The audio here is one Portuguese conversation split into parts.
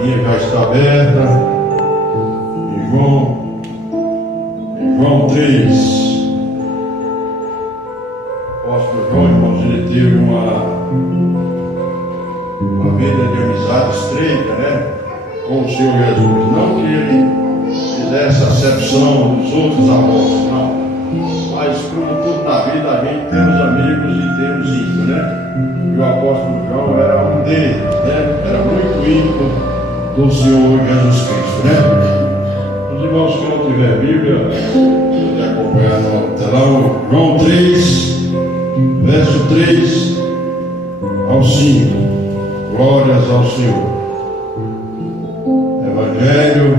minha já está aberta. Em João 3. O apóstolo João, irmãos, ele teve uma vida de amizade estreita, né? Com o Senhor Jesus. Não que ele fizesse acepção dos outros apóstolos, não. Mas como tudo na vida, a gente temos amigos e temos ímpios, né? E o apóstolo João era um deles, né? Era muito ímpio do Senhor Jesus Cristo, né? Os irmãos que não tiver Bíblia, podem acompanhar no telão. João 3, verso 3 ao 5. Glórias ao Senhor. Evangelho,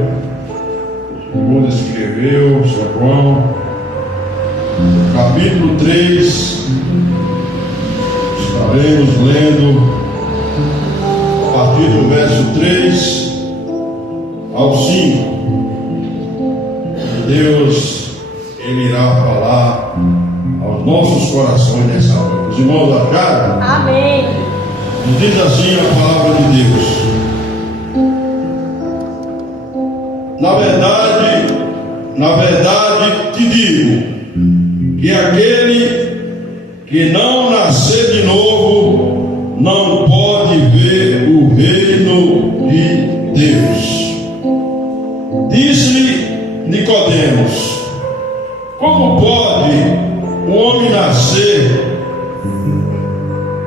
segundo escreveu São João, capítulo 3, estaremos lendo a partir do verso 3 ao 5. Deus, Ele irá falar aos nossos corações nessa noite. Os irmãos acharam? Amém. E diz assim a palavra de Deus: na verdade te digo, que aquele que não nascer de novo não pode ver o reino de Deus. Disse-lhe Nicodemos: como pode um homem nascer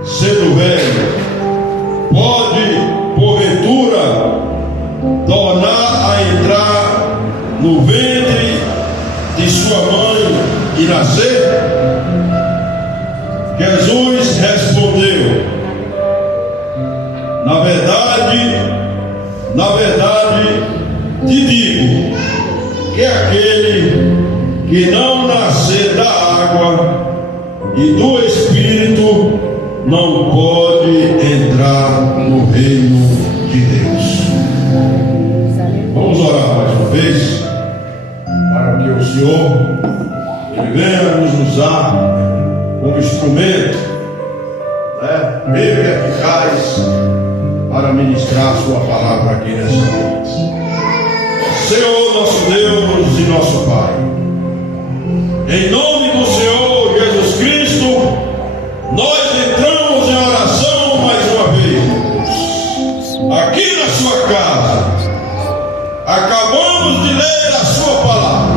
sendo velho? Pode, porventura, tornar a entrar no ventre de sua mãe e nascer? Jesus respondeu: na verdade te digo, que aquele que não nascer da água e do Espírito não pode entrar no reino de Deus. Vamos orar mais uma vez, para que o Senhor Ele venha nos usar como instrumento, né, meio eficaz para ministrar a sua palavra aqui nessa noite. Senhor, nosso Deus e nosso Pai, em nome do Senhor Jesus Cristo, nós entramos em oração mais uma vez, aqui na sua casa. Acabamos de ler a sua palavra,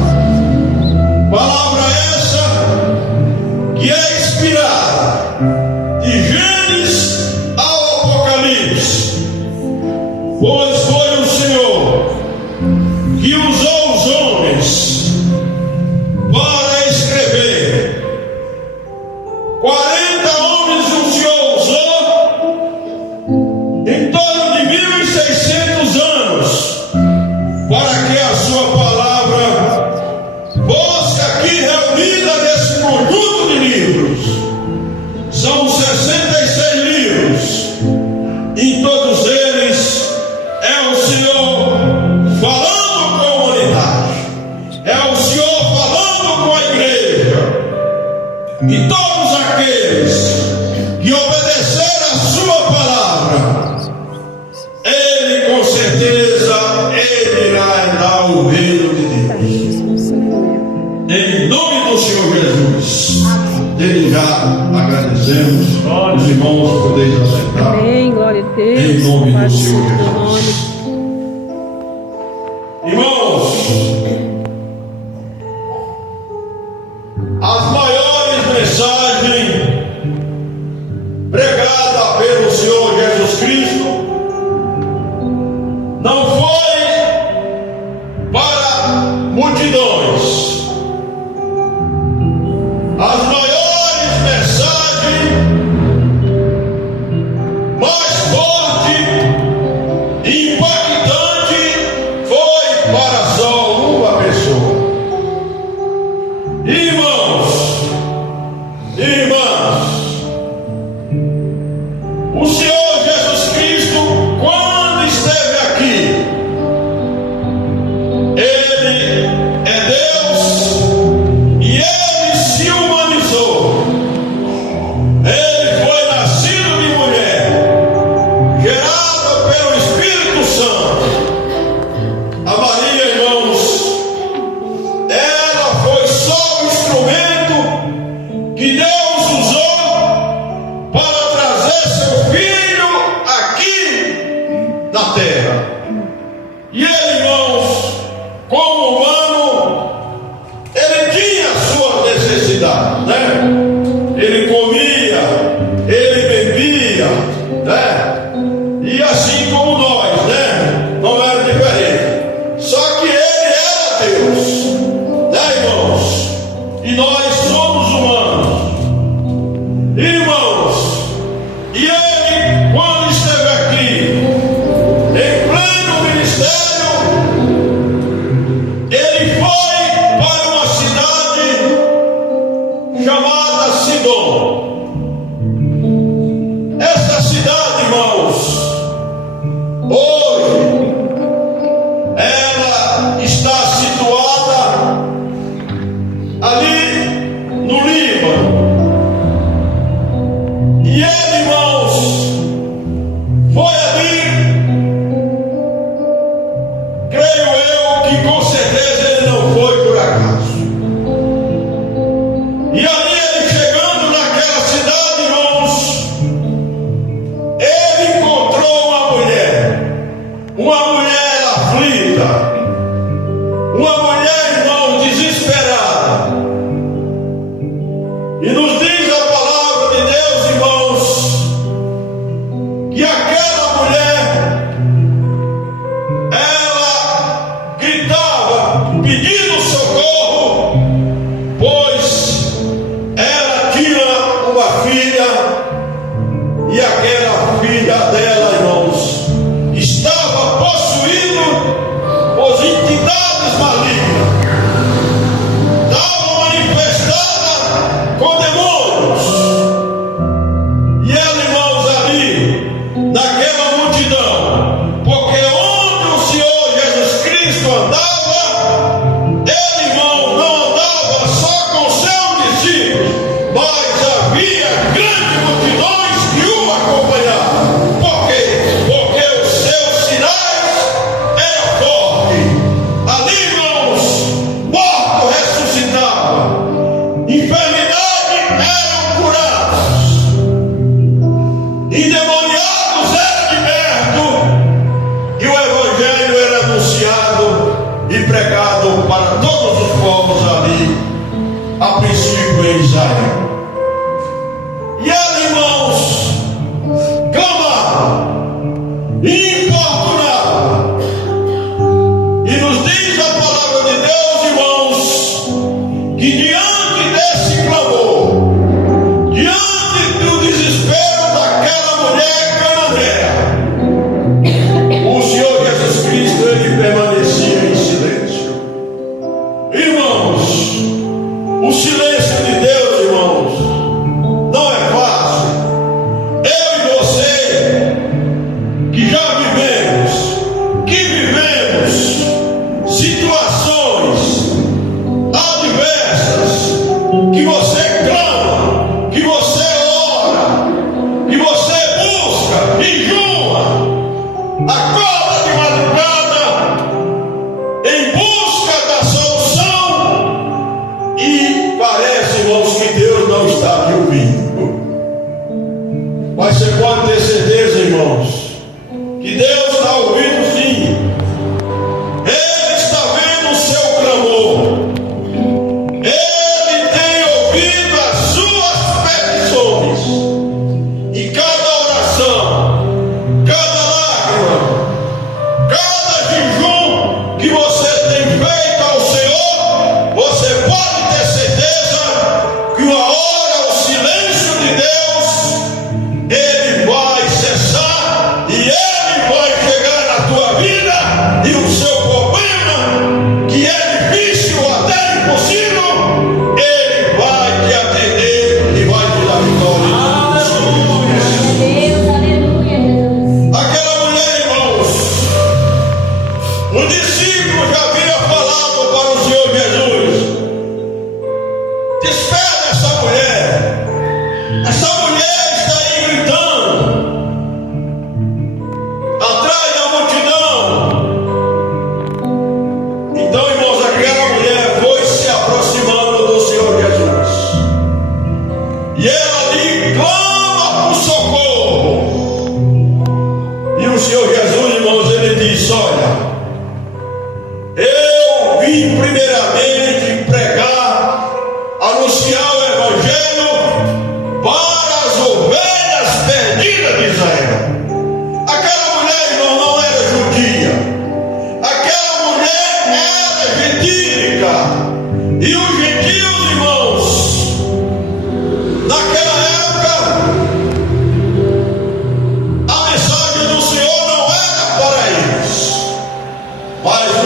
palavra essa que é inspirada de Gênesis ao Apocalipse, pois foi o Senhor que usou os homens para escrever. 40 homens o Senhor usou em torno de 1.600 anos para que a sua palavra fosse aqui reunida nesse conjunto de livros. São 66 livros. Em todos eles é o Senhor falando com a humanidade, é o Senhor falando com a igreja. E todos aqueles que obedeceram a sua palavra, Ele com certeza Ele irá dar o reino de Deus. Em nome do Senhor Jesus, desde já agradecemos. Os irmãos podeis aceitar. Amém, glória a Deus. Em nome do Senhor Pai, Jesus. Irmãos, as maiores mensagens pregadas pelo Senhor Jesus Cristo não foi para multidões. As maiores mensagens mais fortes da terra. E ele, irmãos, como humano, ele tinha suas necessidades, né? Ele comia, ele bebia, né? E assim como nós, né? Não era diferente. Só que ele era Deus, né, irmãos? E nós somos humanos, irmãos. E ele, quando esteve aqui, em pleno ministério, ele foi para uma cidade chamada Sidom. Essa cidade, irmãos, hoje, ela está situada ali no Líbano. E ele, irmãos, foi ali, creio eu que com certeza ele não foi por acaso. E ali ele chegando naquela cidade, irmãos, ele encontrou uma mulher aflita, uma mulher, irmão, desesperada. E nos diz a palavra de Deus, irmãos, que aquela mulher, ela gritava pedindo socorro, pois ela tinha uma filha, e aquela filha dela, irmãos, estava possuindo por entidades malignas, estava manifestada com demônios. E ela, irmãos, ali, naquela multidão, porque onde o Senhor Jesus Cristo andava, ele, irmão, não andava só com seus discípulos, mas havia grandes multidões que o acompanhavam. Por quê? Porque os seus sinais eram fortes. Ali, irmãos, morto ressuscitava, enfermidades eram curadas, endemoniados eram libertos, e o Evangelho era anunciado e pregado para todos os povos ali, a princípio em Israel. E ela, irmãos, clamava, importunava, e nos diz a palavra de Deus, irmãos, que diante desse clamor, diante do desespero daquela mulher cananeia, o Senhor Jesus Cristo, ele permanecia em silêncio. Irmãos, o silêncio de Deus, irmãos,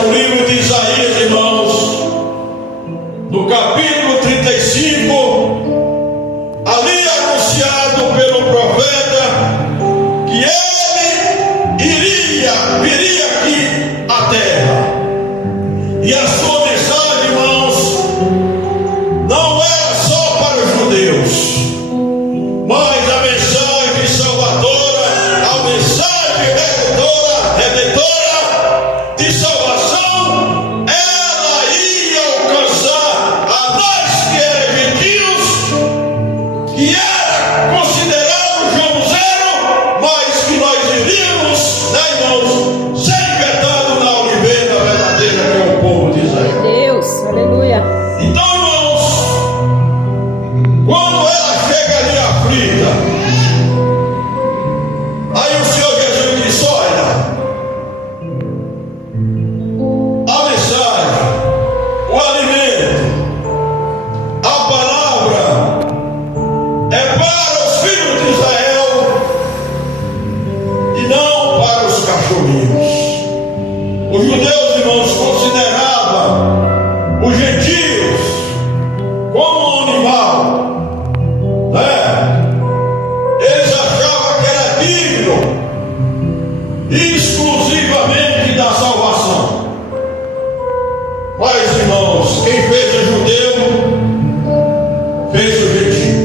no livro de Isaías, irmãos, no capítulo 35, ali anunciado pelo profeta que ele viria aqui à terra. E a sua mensagem, irmãos, não era só para os judeus, mas a mensagem salvadora, a mensagem redentora de salvação, ela ia alcançar a nós que eram gentios, que era considerado João Zero, mas que nós iríamos, né, irmãos, ser inventados na oliveira verdadeira, que é o povo de Israel. Deus, aleluia. Então, irmãos, quando ela chega ali aflita, aí o Senhor Jesus disse: olha, a mensagem, o alimento, a palavra é para os filhos de Israel e não para os cachorrinhos. Os judeus, irmãos, consideravam os gentios como um animal, né? Eles achavam que era digno exclusivamente da salvação. Mas, irmãos, quem fez o judeu fez o gentio.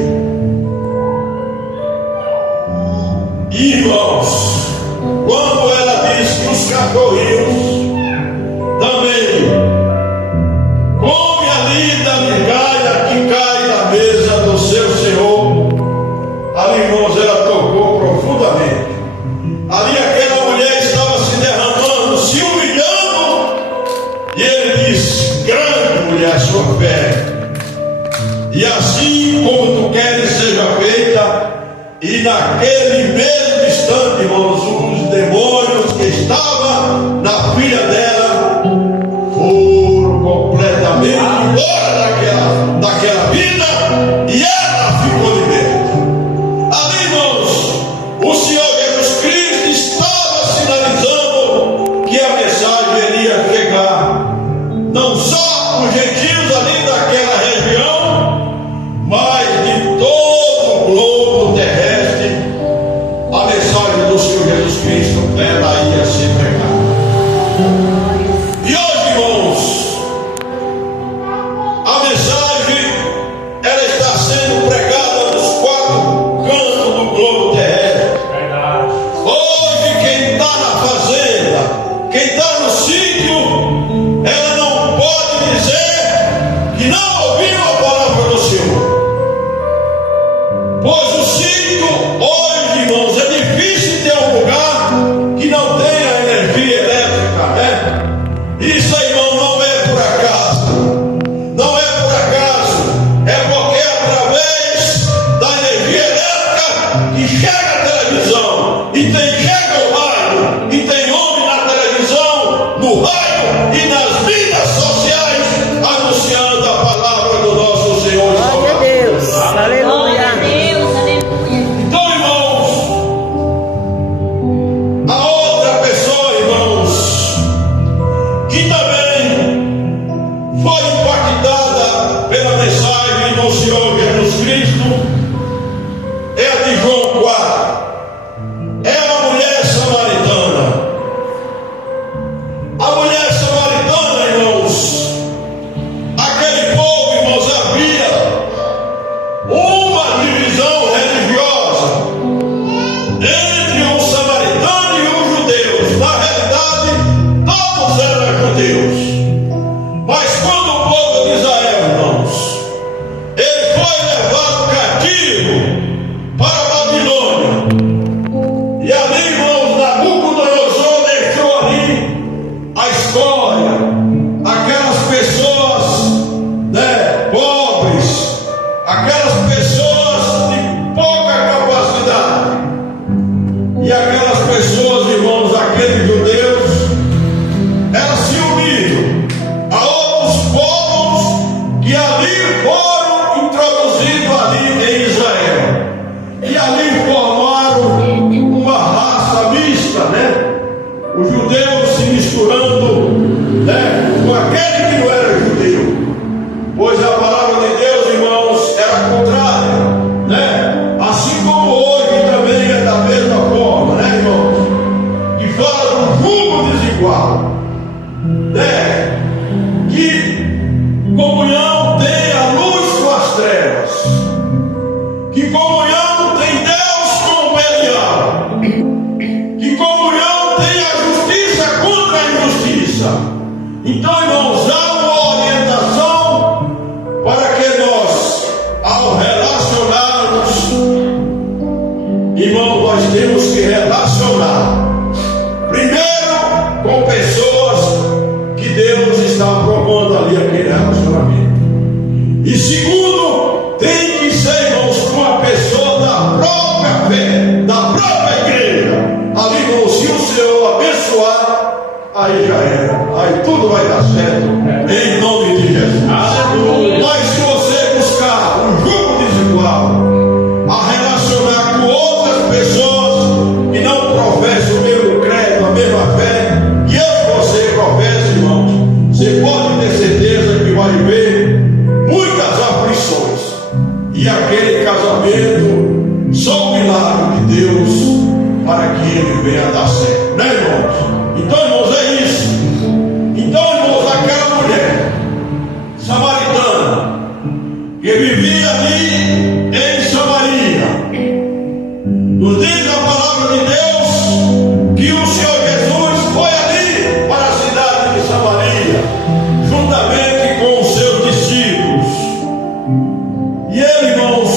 E, irmãos, quando ela diz que os cachorrinhos também come ali da migalha que cai na mesa do seu Senhor, ali, irmãos, ela tocou profundamente. Ali aquela mulher estava se derramando, se humilhando, e ele disse: grande mulher, sua fé, e assim como tu queres seja feita. E naquele mesmo instante, irmãos, os demônios que estavam na filha dela foram completamente embora daquela vida, e ela ficou liberta. Ali, irmãos, o Senhor Jesus Cristo estava sinalizando que a mensagem iria chegar não só para os gentios ali daquela região, mas de todo o globo terrestre. A mensagem do Senhor Jesus Cristo, ela ia ser pregada. E hoje, irmãos, a mensagem, ela está sendo pregada nos quatro cantos do globo terrestre. Hoje, quem está na fazenda, quem está no sítio, ela não pode dizer que não ouviu a palavra do Senhor. Pois o sítio, hoje, irmãos, é difícil ter um lugar que não tenha energia elétrica, né? Isso, irmão, não é por acaso. Não é por acaso. É porque é através da energia elétrica que chega a televisão. E chega o rádio. E tem homem na televisão, no rádio e nas mídias sociais anunciando a palavra do nosso Senhor e Glória a Salvador. Deus, aleluia. Então, irmãos, a outra pessoa, irmãos, que também foi impactada pela mensagem do Senhor Jesus Cristo, é a de João 4. É a mulher samaritana. A mulher samaritana, irmãos, aquele povo, irmãos, havia uma divisão religiosa entre os samaritanos e os judeus. Na realidade, todos eram judeus. Mas quando o povo de Israel, irmãos, ele foi levado cativo para a Babilônia, e ali, irmãos, Nabucodonosor deixou ali a história, aquelas pessoas, né, pobres, aquelas pessoas de pouca capacidade, e aquelas pessoas, irmãos, aqueles judeus, elas se uniram a outros povos que ali foram introduzidos ali em Israel, e ali formaram uma raça mista, né? Os judeus se misturando com aquele que não era judeu, pois a palavra de Deus, irmãos, era contrária, assim como hoje também é da mesma forma, irmãos, que fala do jugo desigual, que comunhão tem a luz com as trevas, que comunhão tem Deus com o Belial, que comunhão tem a justiça contra a injustiça. Então, irmãos, há uma orientação para que nós, ao relacionarmos, irmãos, nós temos que relacionar primeiro com pessoas que Deus está propondo ali aquele relacionamento, e segundo, tem que ser, irmãos, com a pessoa da própria fé, da própria igreja. Ali, irmãos, se o Senhor abençoar, aí já era, aí tudo vai dar certo, em nome de Jesus. Mas se você buscar um jugo desigual, a relacionar com outras pessoas que não professam o mesmo credo, a mesma fé que eu e você professam, irmãos, você pode ter certeza que vai ver muitas aflições, e aquele casamento só um milagre de Deus para que ele venha a dar certo, irmãos? Então, irmãos, é isso. Então, irmãos, aquela mulher samaritana que vivia ali em Samaria, nos diz a palavra de Deus que o Senhor Jesus foi ali para a cidade de Samaria, juntamente com os seus discípulos. E ele, irmãos,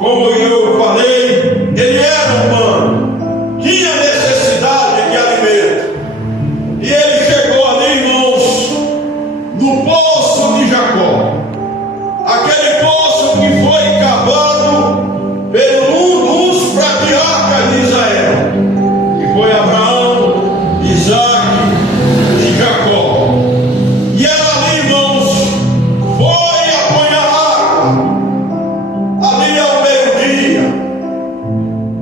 como eu falei, ele era humano, tinha necessidade de alimento. E ele chegou ali, irmãos, no poço de Jacó, aquele poço que foi cavado pelos patriarcas de Israel, que foi Abraão, Isaque e Jacó. E ela ali, irmãos, foi apanhar água ali ao meio-dia.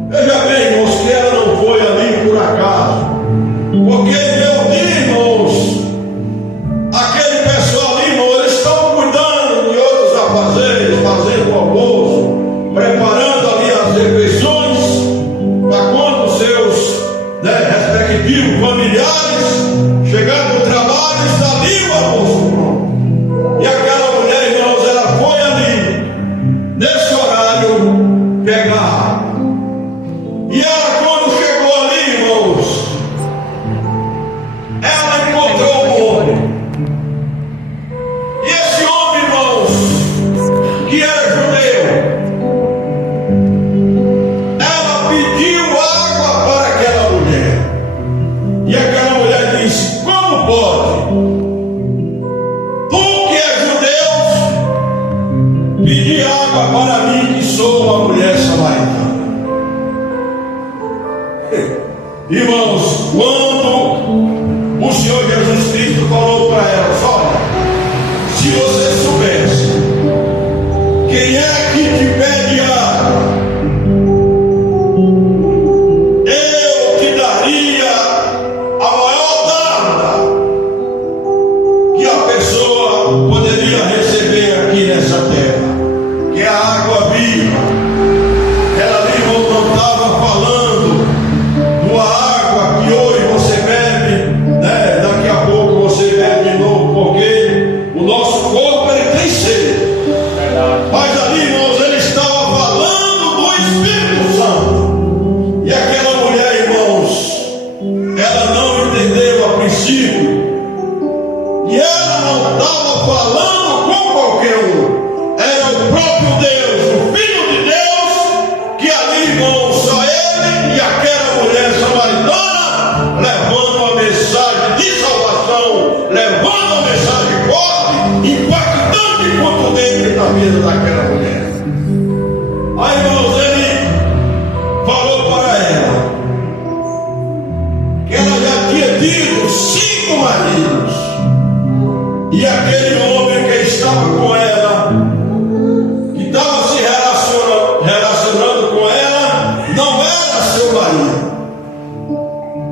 Veja bem, irmãos, que ela não foi ali por acaso, porque meu irmãos, aquele pessoal ali, irmão, eles estão cuidando de outros afazeres, fazendo o almoço, preparando ali as refeições para quando os seus respectivos familiares chegarem do trabalho, está ali o almoço pronto. E aquela mulher, irmãos, ela foi ali nesse horário pegar água. E ela, quando chegou ali, irmãos, ela encontrou um homem. E esse homem, irmãos, que era judeu, ela pediu água para aquela mulher. E aquela mulher disse: como pode? Tu que és judeu, pedir água para mim, que sou uma mulher samaritana. Irmãos, quando o Senhor Jesus Cristo falou para elas: olha, se você soubesse quem é que te pede água, eu te daria a maior dádiva que a pessoa poderia receber aqui nessa terra, que é a água viva. Ela ali, irmão, não estava falando de uma água que hoje você bebe, daqui a pouco você bebe de novo, porque o nosso corpo ele tem sede. Mas ali, irmãos, ele estava falando do Espírito Santo. E aquela mulher, irmãos, ela não entendeu a princípio. E ela não estava falando com qualquer um. Era o próprio Deus, o Filho de Deus, que ali, irmãos, só ele e aquela mulher samaritana, levando a mensagem de salvação, levando a mensagem forte, impactante quanto dentro da vida daquela mulher. Aí, irmãos, ele falou para ela que ela já tinha tido 5 maridos, e aquele homem que estava com ela, que estava se relacionando com ela, não era seu marido.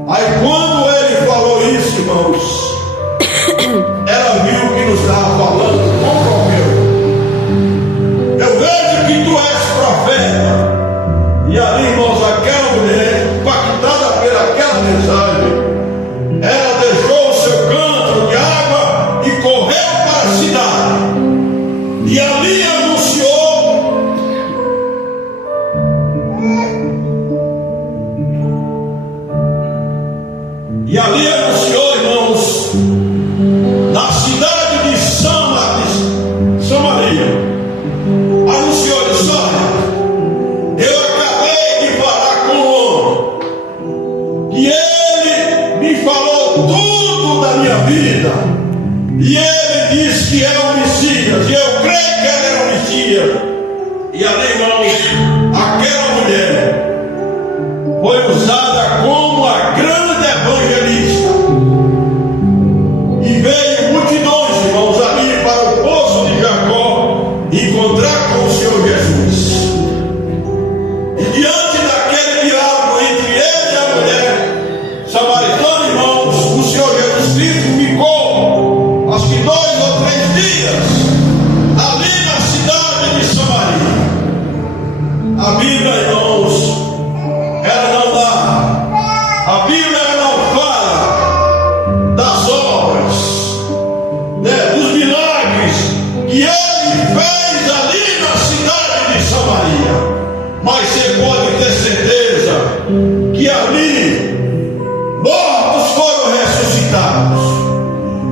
Aí quando ele falou isso, irmãos, anunciou, irmãos, na cidade de Samaria, anunciou isso: olha, eu acabei de falar com o homem, que ele me falou tudo da minha vida, e ele disse que é o Messias, e eu creio que ele é o Messias. E ali, irmãos, aquela mulher foi usada como a grande evangelista, e veio multidões, irmãos, ali para o poço de Jacó encontrar com o Senhor Jesus. E diante daquele diálogo entre ele e a mulher samaritana, irmãos, o Senhor Jesus Cristo ficou, acho que 2 ou 3 dias, ali na cidade de Samaria. A Bíblia, irmãos, ela não dá, a Bíblia ela não fala das obras, né, dos milagres que ele fez ali na cidade de Samaria, mas você pode ter certeza que ali mortos foram ressuscitados,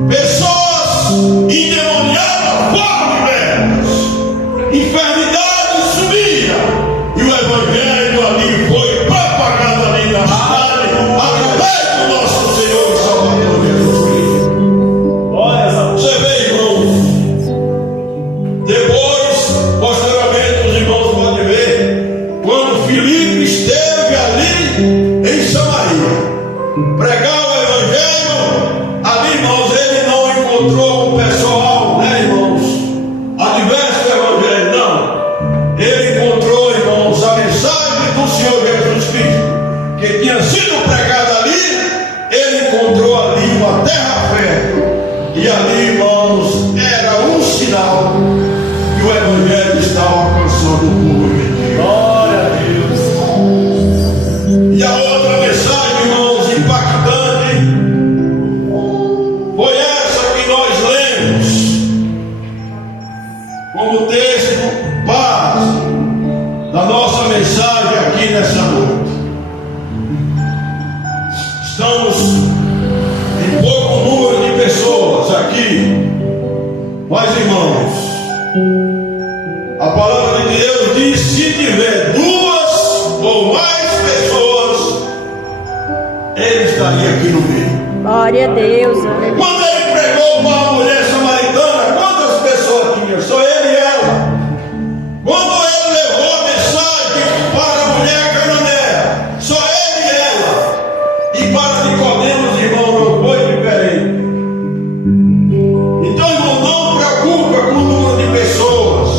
pessoas endemoniadas foram libertas, enfermidades sumiram, e o Evangelho ali foi propagado ali na cidade, através do nosso Senhor e Salvador Jesus Cristo. Você vê, irmãos, depois, posteriormente, os irmãos podem ver, quando Filipe esteve ali em Samaria, pregar o Evangelho, ali, irmãos, ele não encontrou o pessoal, né, irmãos, adverso do Evangelho, não. Ele encontrou, irmãos, a mensagem do Senhor Jesus Cristo, que tinha sido pregada ali. Ele encontrou ali uma terra fértil, e ali, irmãos, era um sinal que o Evangelho estava alcançando o povo de Deus. Glória a Deus. E a outra mensagem, irmãos, impactante, foi essa que nós lemos como texto base da nossa mensagem aqui nessa noite. Estamos em pouco número de pessoas aqui, mas, irmãos, a palavra de Deus diz: se tiver 2 ou mais pessoas, ele estaria aqui no meio. Glória a Deus. Aleluia. Quando ele pregou para a mulher samaritana, quantas pessoas tinha? Só ele e ela. Quando ele levou a mensagem para a mulher cananeia, só ele e ela. E para Nicodemos, irmão, não foi diferente. Então, irmão, não preocupa com o número de pessoas.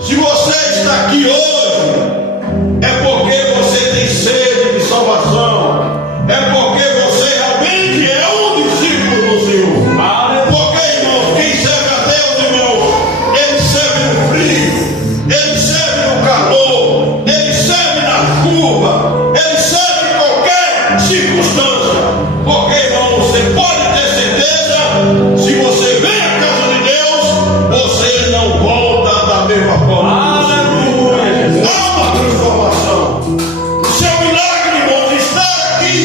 Se você está aqui hoje, é porque você tem sede de salvação, é porque você realmente é um discípulo do Senhor. Porque, irmão, quem serve a Deus, irmão, ele serve no frio, ele serve no calor, ele serve na chuva, ele serve em qualquer circunstância. Porque, irmão, você pode ter certeza, se você vem à casa de Deus, você não volta da mesma forma. Há uma transformação. O seu milagre, irmãos, está aqui,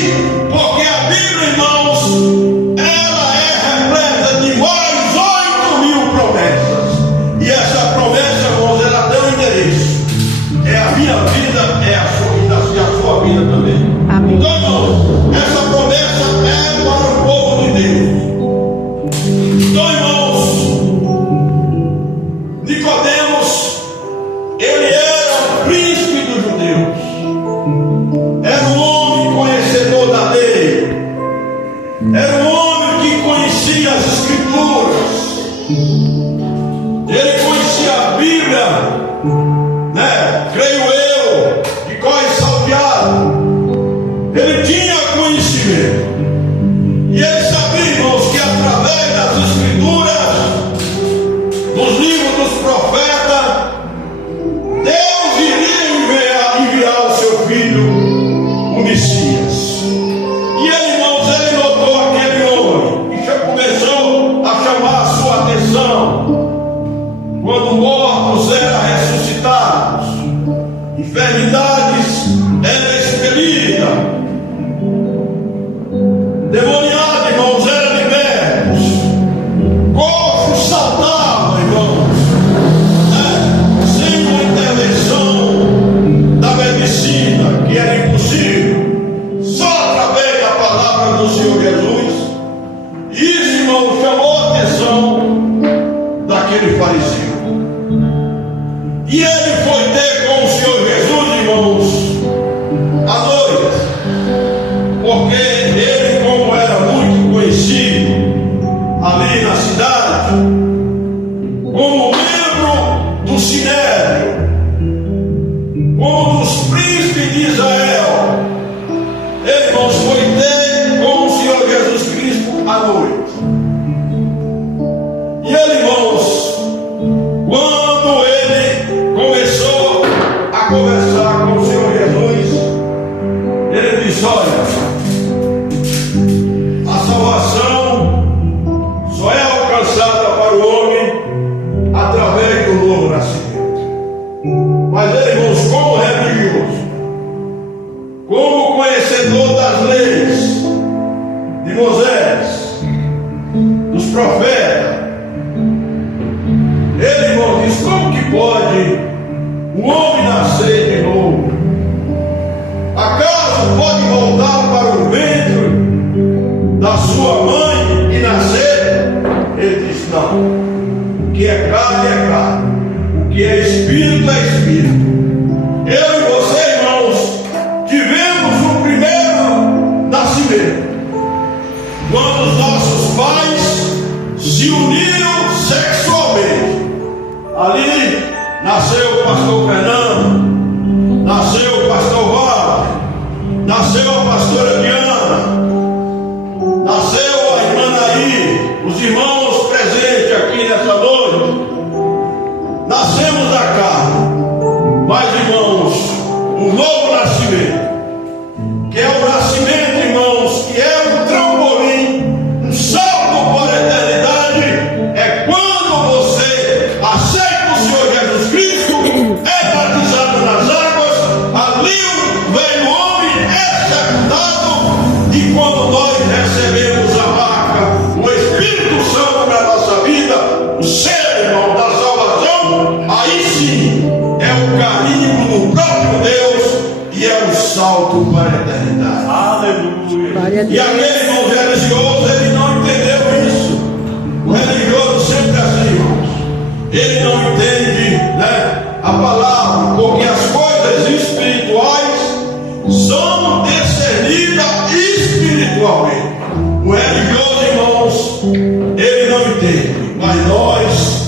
porque a Bíblia, irmãos, ela é repleta de mais 8.000 promessas. E essa promessa, irmãos, ela tem um endereço. É a minha vida, é a sua vida, e a sua vida também. Amém. Então, irmãos, essa promessa é para o povo de Deus. Então, irmãos, Nicodemos, ele era o príncipe dos judeus, era um homem conhecedor da lei, era um homem que conhecia as Escrituras, ele conhecia a Bíblia, né? Creio eu, de cor e salteado. Ele tinha conhecimento, e ele sabia, irmãos, que através das Escrituras, dos livros dos profetas, Deus iria enviar o seu filho, o Messias. E ele, irmãos, ele notou aquele homem e já começou a chamar a sua atenção. Quando mortos eram ressuscitados, noite. E ele, irmãos, quando ele começou a conversar com o Senhor Jesus, ele disse: olha, a salvação só é alcançada para o homem através do novo nascimento. Mas ele, irmãos, como religioso, como conhecedor das leis de Moisés, dos profetas, ele, irmão, diz: como que pode o homem nascer de novo? Acaso pode voltar para o ventre da sua mãe e nascer? Ele diz: não. O que é carne é carne, o que é espírito é espírito. Eu e você, irmãos, tivemos o primeiro nascimento, quando os nossos pais se uniram sexualmente. Ali nasceu o pastor Fernando, nasceu o pastor Walter, nasceu a pastora Diana, nasceu a irmã Naí, os irmãos presentes aqui nessa noite. Nascemos da carne, mas, irmãos, um novo nascimento, que é o nascimento, irmãos, que é um trampolim, um salto para a eternidade, é quando você aceita o Senhor Jesus Cristo, é batizado nas águas, ali o velho homem é sepultado, e quando nós recebemos a marca, o Espírito Santo na nossa vida, o ser, irmão, da salvação, aí sim é o caminho do próprio Deus e é o salto para a eternidade. Aleluia. E aquele, irmão religioso, ele não entendeu isso. O religioso sempre assim, irmãos, ele não entende, né, a palavra, porque as coisas espirituais são discernidas espiritualmente. O religioso, irmãos, ele não entende, mas nós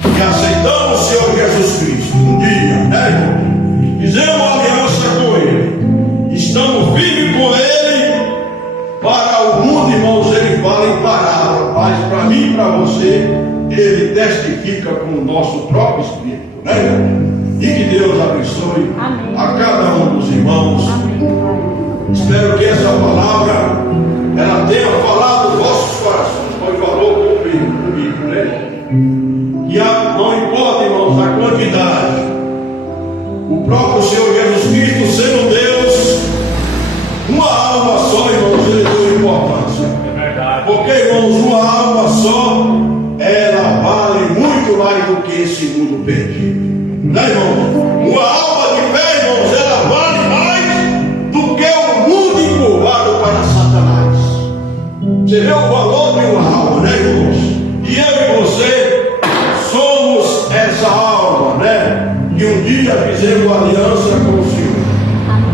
que aceitamos o Senhor Jesus Cristo, um dia, né, irmão, fizemos uma aliança com Ele, estamos firmes com Ele. Para o mundo, irmãos, Ele fala em palavra, mas para mim e para você, Ele testifica com o nosso próprio Espírito, né, irmão? E que Deus abençoe a cada um dos irmãos. Espero que essa palavra ela tenha falado nos vossos corações, como falou comigo, né? E não importa, irmãos, a quantidade, o próprio Senhor Jesus Cristo sendo Deus, uma alma só, irmãos, ele deu importância. É verdade. Porque, irmãos, uma alma só, ela vale muito mais do que esse mundo perdido. Né, irmãos? Uma alma de fé, irmãos, ela vale mais do que o mundo empurrado para Satanás. Você vê o valor de uma alma, né, irmãos? E eu e você somos essa alma, né? Que um dia fizemos aliança com o Senhor.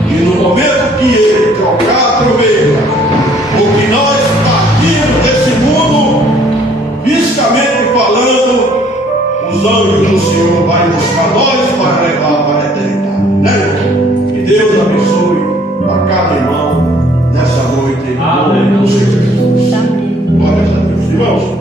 E no momento que Ele trocar a trombeta, porque nós partimos desse mundo, fisicamente falando, os anjos do Senhor vão buscar nós para levar para a eternidade, né? Que Deus abençoe a cada irmão nessa noite. Aleluia. Glória a Deus, irmãos.